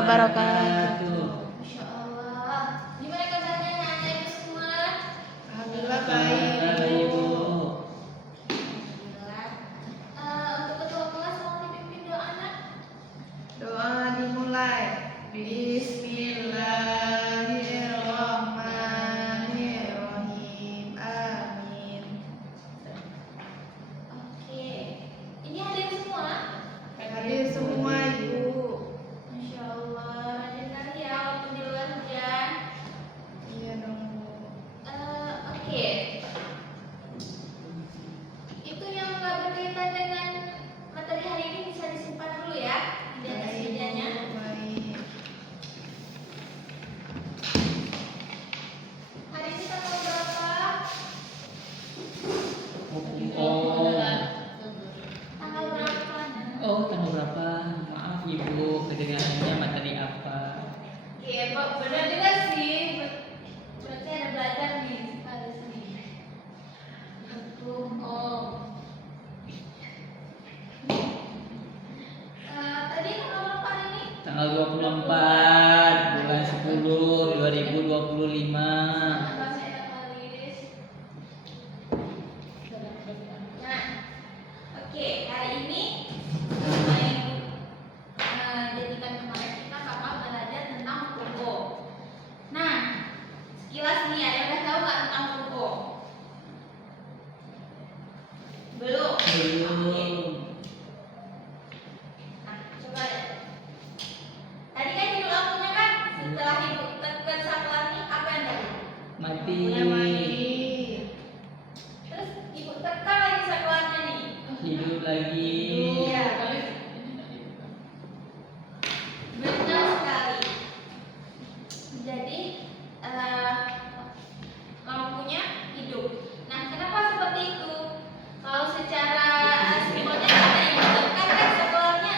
wabarakatuh. Masya Allah. Gimana kabarnya anak-anak ibu semua? Alhamdulillah baik, Ibu. Alhamdulillah. Untuk ketua kelas mau dipimpin doa anak? Doa dimulai. Bismillahirrahmanirrahim. Amin. Oke. Ini hadir semua? Hadir semua, Ibu. Masya Allah. Rajin kali ya walaupun di luar hujan. Iya dong, Bu. Oke. Itu yang nggak berkaitan dengan materi hari ini bisa disimpan dulu ya di atas mejanya. Baik. Hari ini tanggal berapa? Tanggal berapa? Tanggal berapa? Maaf Ibu, kedengarannya materi apa? Oke, Pak, benar juga sih. Berarti ada belajar nih pada sini. Tadi tanggal berapa hari ini? Tanggal 24 bulan 10 2025. Bahasa Inggris. Nah, oke, hari ini saya jadikan kemarin kita bakal belajar tentang hukum. Nah, sekilas nih ada yang udah tahu nggak tentang hukum? Belum. Oke. Nah, coba deh. Tadi kan judul akunya kan setelah ibu tekan saklarni apa yang tadi? Mati. Udah mandi. Terus ibu tekan lagi saklarnya nih. Hidup lagi. Iya. Benar sekali. Jadi lampunya hidup. Nah, kenapa seperti itu? Kalau secara simbolnya ada ibu tekan kan saklarnya.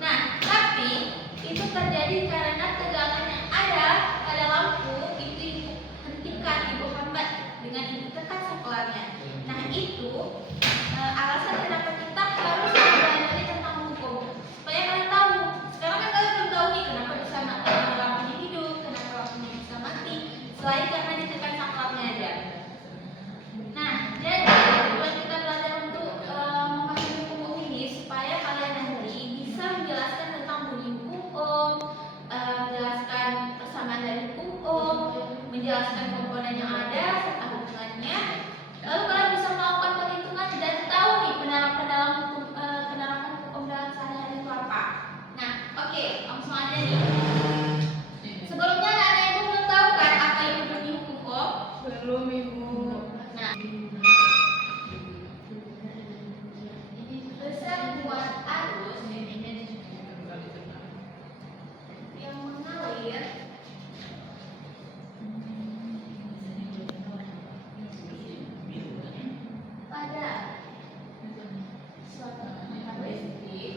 Nah, tapi itu terjadi karena tegangan yang ada pada lampu itu ibu hentikan, ibu hambat dengan ibu tekan saklarnya. Nah, itu alasan kenapa kita harus mempelajari tentang hukum. Supaya kalian tahu. Sekarang kan kalian belum tahu nih kenapa bisa lampunya hidup, kenapa lampunya bisa mati, selain karena ditekan saklarnya aja. Nah, jadi tujuan kita belajar untuk memahami hukum ini supaya kalian nanti bisa menjelaskan tentang bunyi hukum, menjelaskan persamaan dari hukum, menjelaskan komponen yang ada serta hubungannya. Lalu kalian bisa melakukan perhitungan dan tahu nih penerapan hukum dalam sehari-hari itu apa. Nah, oke, langsung aja nih. Sebelumnya anak-anak ibu belum tahu kan apa itu bunyi hukum? Belum, Ibu. Nah, besar buat arus yang mengalir pada suatu listrik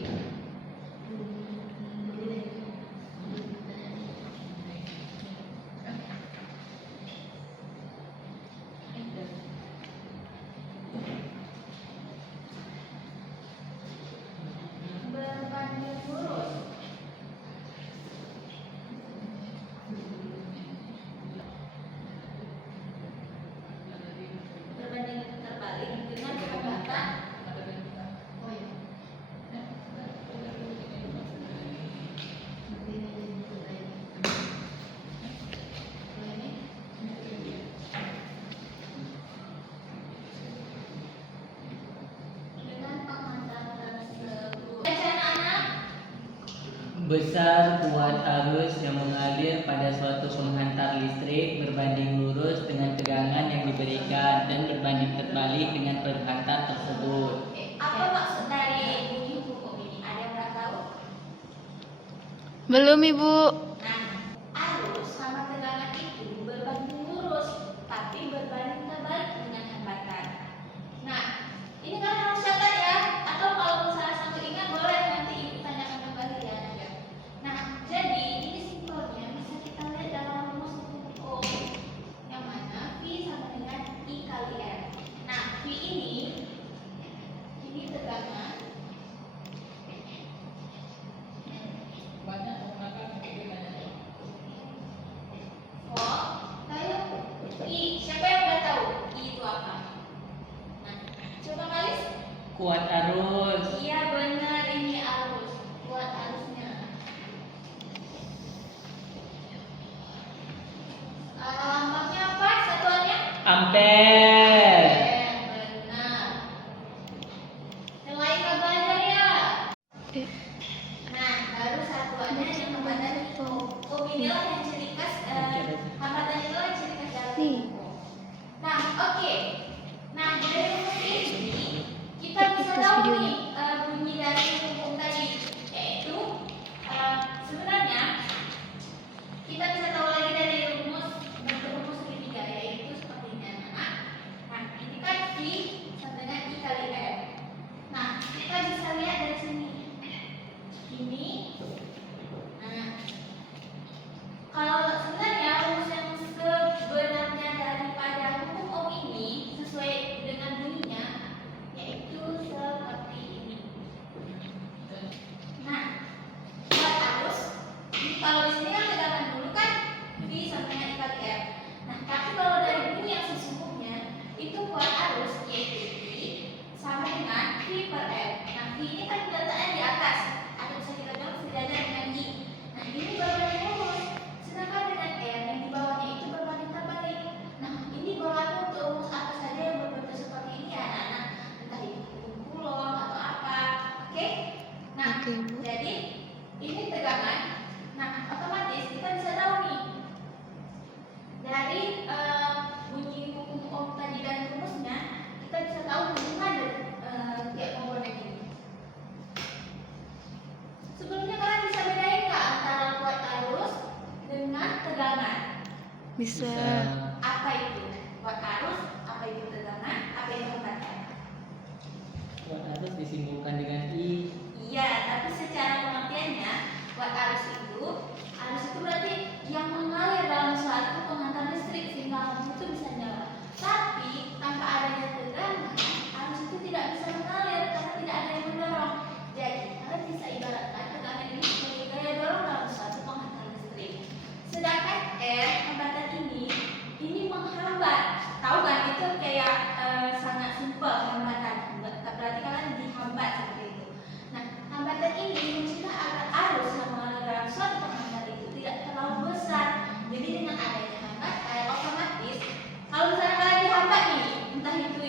berbanding lurus berbanding terbalik dengan kecepatan dengan pengantar tersebut. Baca anak-anak. Besar kuat arus yang mengalir pada suatu penghantar listrik berbanding lurus dengan tegangan yang diberikan dan berbanding terbalik dengan penghantar tersebut. Apa maksud dari bunyi hukum ini? Ada yang nggak tahu? Belum, Ibu. Nah, arus sama tegangan itu berbanding lurus, tapi berbanding terbalik dengan hambatan. Nah, ini kalian harus catat ya. Atau kalau misalnya satu ingat boleh nanti ibu tanyakan kembali ya. Nah, jadi ini simbolnya bisa kita lihat dalam rumus hukum yang mana V sama dengan I kali R. Nah, V ini tegangan. kuat arus. Iya benar, ini arus. Kuat arusnya. Lambangnya apa satuannya? Ampere. Benar. Yang lain nggak belajar ya? Nah, baru satuannya yang hambatan itu. Inilah yang ciri khas. Hambatan itu yang ciri khas dalam hukum. Nah, oke. Nah, dari rumus ini kita bisa tahu nih bunyi dari hukum tadi, yaitu sebenarnya kita bisa tahu lagi dari rumus rumus segitiga, yaitu seperti ini anak. Nah, ini kan I sama dengan I kali R. Nah, kita bisa lihat dari sini. Ini. Nah, kalau sebenarnya rumus yang sebenarnya daripada hukum Ohm ini sesuai dengan bunyinya, yaitu seperti ini. Nah, buat arus, kalau di sini kan tegangan dulu kan V sama dengan I kali R. Nah, tapi kalau dari bunyi yang sesungguhnya itu buat arus yaitu I sama dengan V per R. Nah, V ini kan letaknya di atas, atau bisa kita bilang sejajar dengan I. Nah, ini berbanding lurus, sedangkan dengan R yang di bawahnya itu berbanding terbalik. Nah, ini berlaku untuk rumus apa saja yang berbentuk seperti ini ya anak-anak, entah itu hukum Coulomb atau apa. Oke? Nah, Oke, Bu. jadi ini tegangan. Nah, otomatis kita bisa tahu nih dari bunyi hukum Ohm tadi dan rumusnya, kita bisa tahu hubungan tiap komponen ini. Sebelumnya kalian bisa bedain nggak antara kuat arus dengan tegangan? Bisa. Apa itu kuat arus? Apa itu tegangan? Apa itu hambatan? Kuat arus disimbolkan dengan I. Iya, tapi secara pengertiannya kuat arus itu berarti yang mengalir dalam suatu penghantar listrik sehingga lampu itu bisa nyala. Tapi tanpa adanya tegangan, arus itu tidak bisa mengalir karena tidak ada yang mendorong. Jadi kalian bisa ibaratkan tegangan ini sebagai gaya dorong dalam suatu penghantar listrik. Sedangkan R hambatan ini menghambat. Tahu kan itu kayak sangat simpel hambatan. Berarti kalian dihambat seperti itu. Nah, hambatan ini mencegah agar arus yang mengalir dalam suatu penghantar itu tidak terlalu besar. Jadi dengan adanya hambatan, otomatis kalau misalnya kalian dihambat nih, entah itu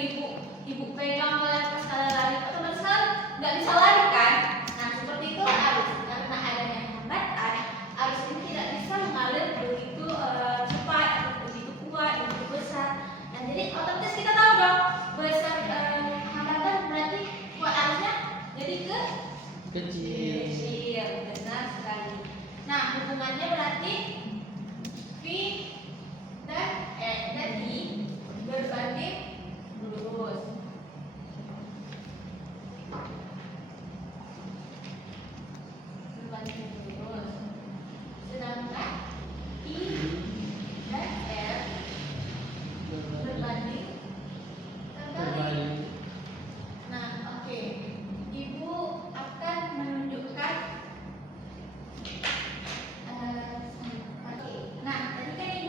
ibu pegang kalian pas kalian lari, otomatis kalian nggak bisa lari kan? Nah, seperti itu arus. Karena adanya hambatan, arus ini tidak bisa mengalir begitu cepat atau begitu kuat, begitu besar. Nah, jadi otomatis kita tahu dong besar hambatan berarti kuat arusnya jadi kecil. Benar sekali. Nah, hubungannya berarti V dan I berbanding lurus. Berbanding lurus. Sedangkan I dan R berbanding terbalik. Nah, oke. Ibu akan menunjukkan oke. Nah, tadi kan ibu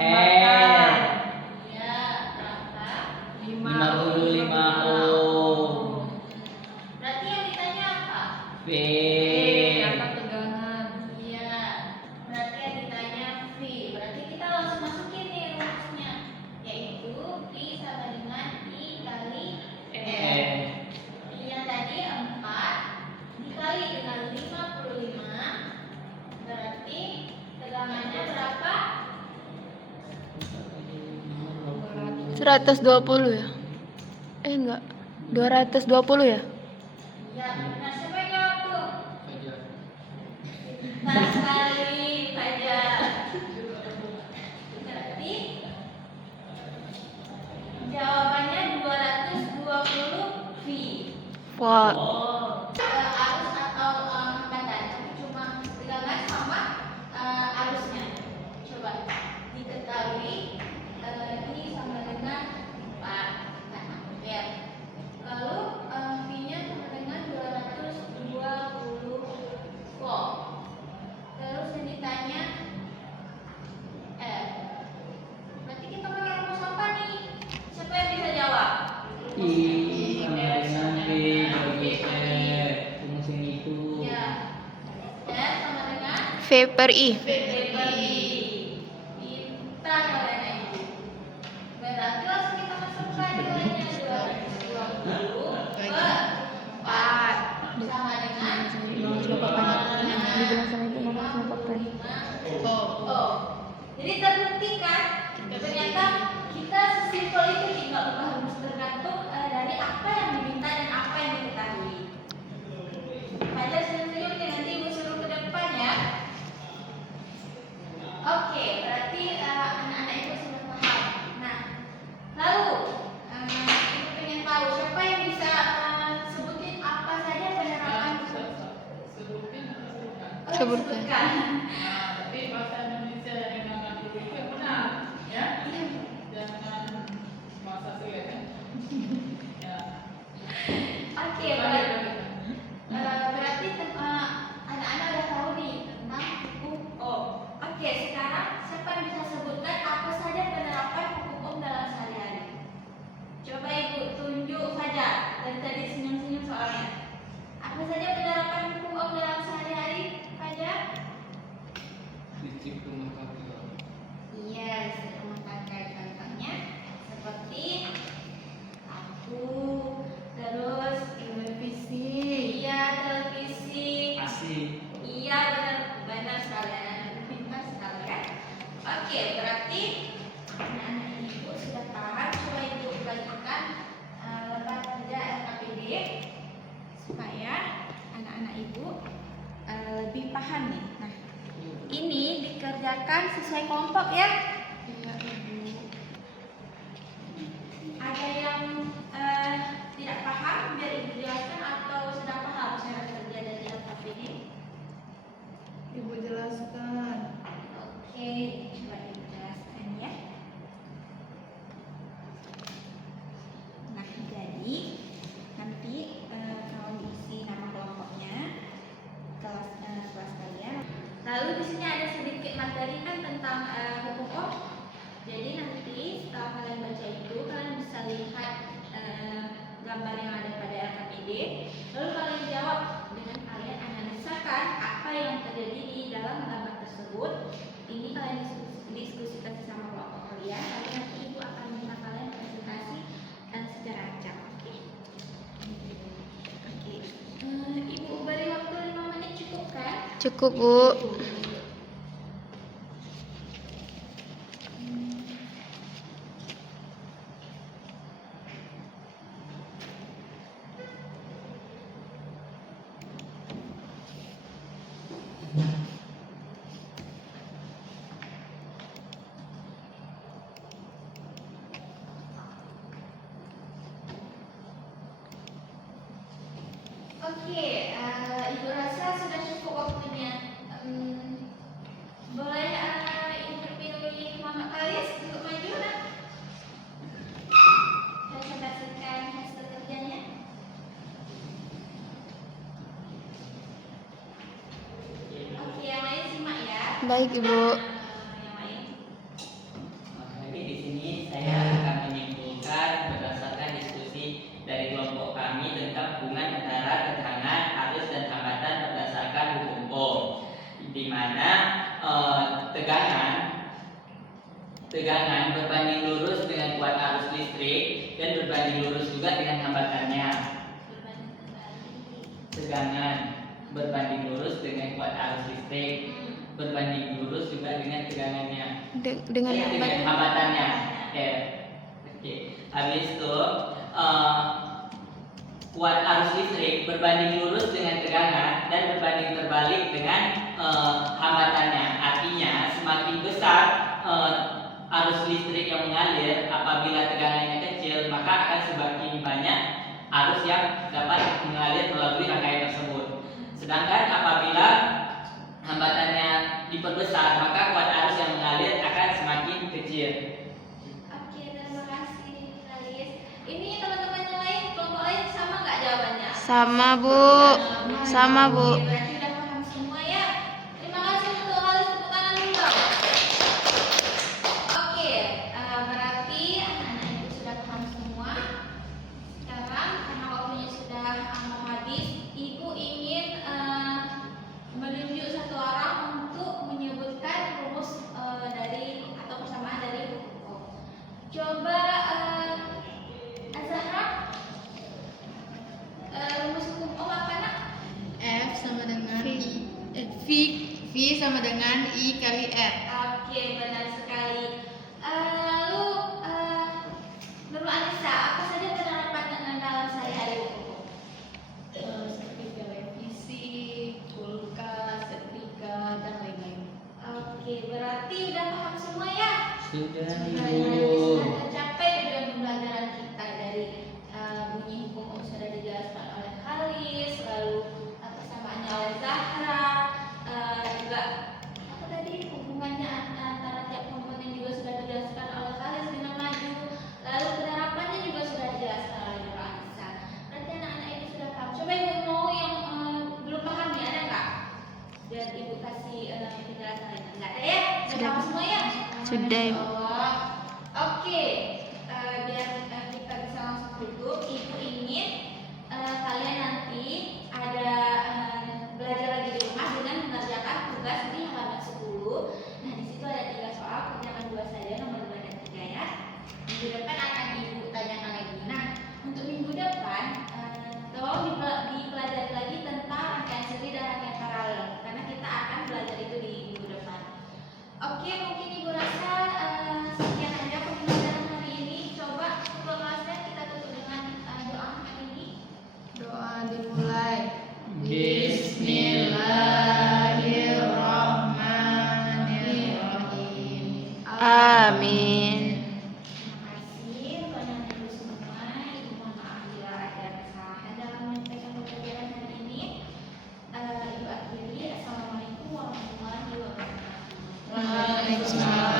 Tambahkan. Iya, berapa? 55 ohm. Berarti yang ditanya apa? V. Angka tegangan. Iya, berarti yang ditanya V. Berarti kita langsung masukin nih rumusnya, yaitu V sama dengan I kali E. Yang tadi 4 dikali dengan 55, berarti tegangannya berapa? 120 ya? Enggak. 220 ya? Iya, benar. Siapa yang jawab tuh? Pintar sekali, Fajar. Berarti jawabannya 220 V. Watt. Arus atau hambatan, cuma tegangan sama arusnya. Coba diketahui ini sama dengan 4 ampere. Lalu V-nya sama dengan 220 volt. Terus yang ditanya berarti kita pakai rumus apa nih? Siapa yang bisa jawab? I sama dengan V bagi F. Rumus yang itu. Ya. F sama dengan V per I. Pintar kalian itu. Berarti langsung kita masukkan nilainya 220 per 4 sama dengan Dibilang sama ibu mama sama papa. Oh. Jadi terbuktikan ternyata kita sesimpel itu tinggal ubah rumus tergantung dari apa yang diminta dan apa yang diketahui. Fajar senyum-senyum nih, nanti ibu suruh ke depan ya. Oke, berarti anak-anak ibu sudah paham. Nah, lalu ibu pengen tahu siapa yang bisa sebutin apa saja penerapan Sebutkan. Tapi bahasa Indonesia yang dengan itu yang benar, ya. Jangan bahasa sulit ya. Ya. Oke, berarti anak-anak udah tahu nih tentang hukum Ohm. Oke, sekarang siapa yang bisa sebutkan apa saja penerapan hukum Ohm dalam sehari-hari? Coba ibu tunjuk saja. Dari tadi senyum-senyum soalnya. Apa saja penerapan hukum Ohm dalam sehari-hari, Fajar? Listrik rumah tangga. Iya, listrik rumah tangga contohnya seperti lampu, terus Televisi. iya televisi. AC. Iya benar sekali, anak-anak pintar sekali ya. Oke, berarti anak-anak ibu sudah paham. Coba ibu bagikan lembar kerja LKPD supaya anak-anak ibu lebih paham nih. Nah, ini dikerjakan sesuai kelompok ya. Iya, Ibu. Ada yang tidak paham biar ibu jelaskan atau sudah paham cara kerja dari LKPD? Ibu jelaskan. Oke, coba ibu jelaskan ya. Nah, jadi nanti kalau diisi nama kelompoknya kelas kalian. Lalu di sini ada sedikit materi kan tentang hukum Ohm. Jadi nanti setelah kalian baca itu kalian bisa lihat gambar yang ada pada LKPD. Lalu kalian jawab dengan kalian analisakan apa yang terjadi di dalam gambar tersebut. Ini kalian diskusikan sama kelompok kalian. Lalu nanti ibu akan minta kalian presentasi secara acak. Oke. Ibu beri waktu 5 menit cukup kan? Cukup, Bu. Oke, ibu rasa sudah cukup waktunya. Boleh ibu pilih Mama Kalis untuk maju nak? Presentasikan hasil kerjanya. Oke, yang lain simak ya. Baik, Ibu. Yang lain. di mana tegangan berbanding lurus dengan kuat arus listrik dan berbanding lurus juga dengan hambatannya. Tegangan berbanding lurus dengan kuat arus listrik, berbanding lurus juga dengan tegangannya. Dengan hambatannya. Oke. Habis itu kuat arus listrik berbanding lurus dengan tegangan dan berbanding terbalik dengan hambatannya. Artinya semakin besar arus listrik yang mengalir apabila tegangannya kecil, maka akan semakin banyak arus yang dapat mengalir melalui rangkaian tersebut. Sedangkan apabila hambatannya diperbesar, maka kuat arus yang mengalir akan semakin kecil. Oke, terima kasih Alis. Ini teman-teman yang lain, kelompok lain sama nggak jawabannya? Sama, Bu. Sama, Bu. Oke, berarti udah paham semua ya. Terima kasih untuk Alis, tepuk tangan dulu dong. Oke, berarti anak-anak itu sudah paham semua. Sekarang karena waktunya sudah mau habis, Ibu ingin menunjuk satu orang untuk menyebutkan rumus dari atau persamaan dari hukum. Coba Azahra, rumus hukum O apa nak? F sama dengan V sama dengan I kali R. Oke, benar sekali. Lalu Nurul Anissa, apa saja penerapan dalam sehari-hari hukum? Seperti televisi, kulkas, setrika, dan lain-lain. Oke, berarti udah paham semua ya? Sudah, Sudah tercapai tujuan pembelajaran kita dari bunyi hukum sudah dijelaskan oleh Halis, lalu persamaannya oleh Zahra, juga apa tadi hubungannya antara tiap komponen juga sudah dijelaskan oleh Halis dengan maju, lalu penerapannya juga sudah dijelaskan oleh Nurul Anissa. Berarti anak-anak ini sudah paham. Coba ibu mau yang belum paham nih, ada nggak? Biar ibu kasih penjelasan lain. Nggak ada ya? Sudah paham semua ya? Sudah, Ibu. Oke, biar kita bisa langsung tutup, Ibu ingin kalian nanti ada belajar lagi di rumah dengan mengerjakan tugas di halaman 10. Nah, di situ ada 3 soal, kerjakan 2 saja, nomor 2 dan 3 ya. Minggu depan akan Ibu tanyakan lagi. Nah, untuk minggu depan, tolong dipelajari lagi tentang rangkaian seri dan rangkaian paralel, karena kita akan belajar itu di minggu depan. Oke, mungkin Ibu rasa sekian aja pembelajaran hari ini. Coba ketua kelasnya kita tutup dengan doa hari ini. Doa dimulai. Bismillahirrahmanirrahim. Amin. Terima kasih untuk anak ibu semua. Ibu mohon maaf bila ada kesalahan dalam menyampaikan pembelajaran hari ini. Ibu akhiri. Assalamualaikum warahmatullahi wabarakatuh. Waalaikumsalam.